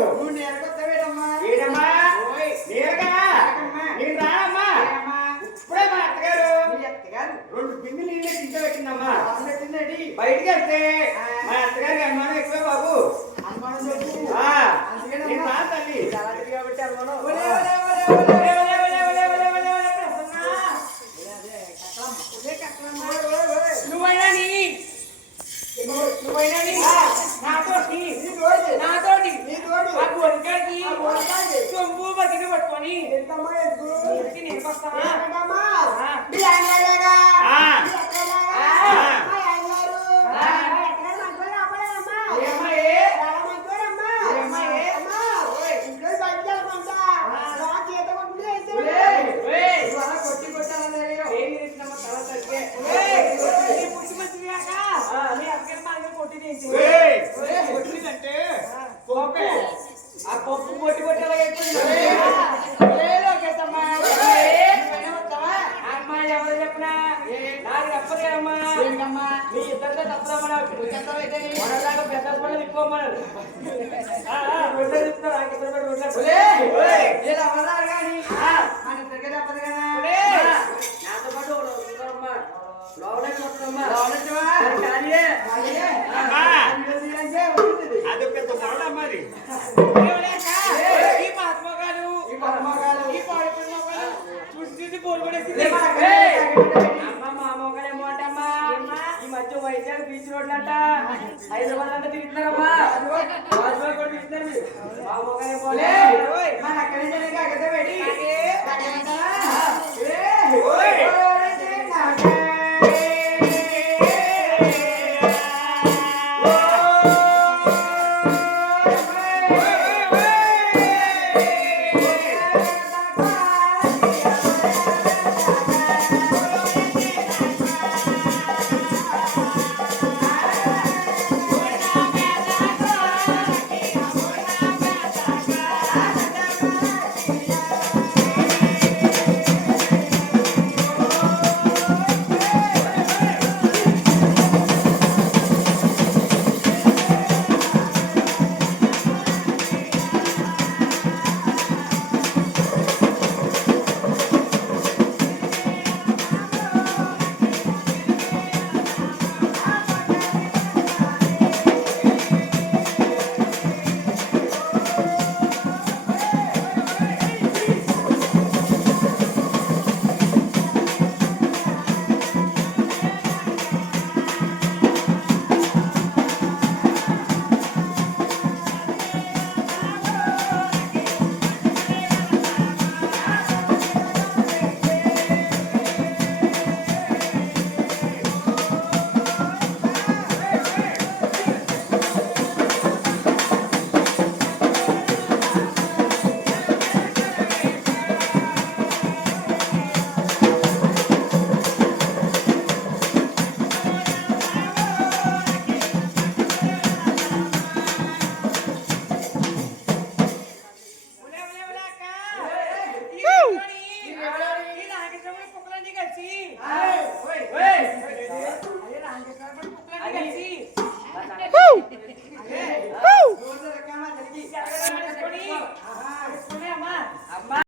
నువ్వు నేర్కొస్తావేటమ్మా ఏడమ్మా నేరుగా నేను రానమ్మా ఇప్పుడే మా అత్తగారు రెండు బిందులు నీళ్ళే తింటబెట్టిందమ్మా బయటికి వెళ్తే మా అత్తగారికి అనుమానం ఎక్కువే బాబు అనుమానం చెప్పు నేను రా తల్లి కాబట్టి అనుమానం నువ్వైనా నాతోటి ఆ గోరికాడికి సొమ్ము బతికి పట్టుకొని నేను వస్తావా ఆ పప్పు పొట్టి పొట్టి అమ్మా ఎవరు చెప్పనా నాకు తప్పదే అమ్మా మీ ఇద్దరితో తప్పదమ్మా నాకు మనలాగా పెద్ద కూడా తిప్పుకోమన్నారు చెప్తారు నాకు ఇద్దరు నాతో పాటు అమ్మా లోపలే అది పెద్ద మరి ఈ మహాత్మాగాలు ఈ పాడుకున్న చూసి చూసి పోలు పడేసింది అమ్మ మా మొగలేమో అంటమ్మా ఈ మధ్య వైజాగ్ బీచ్ రోడ్లు అంట హైదరాబాద్ అంతా తిరుగుతున్నారమ్మా రాజువారి కూడా తిరుగుతున్నారు మా మొగలేమో మన అక్కడి నుంచి అక్కడ పెట్టి కలిసి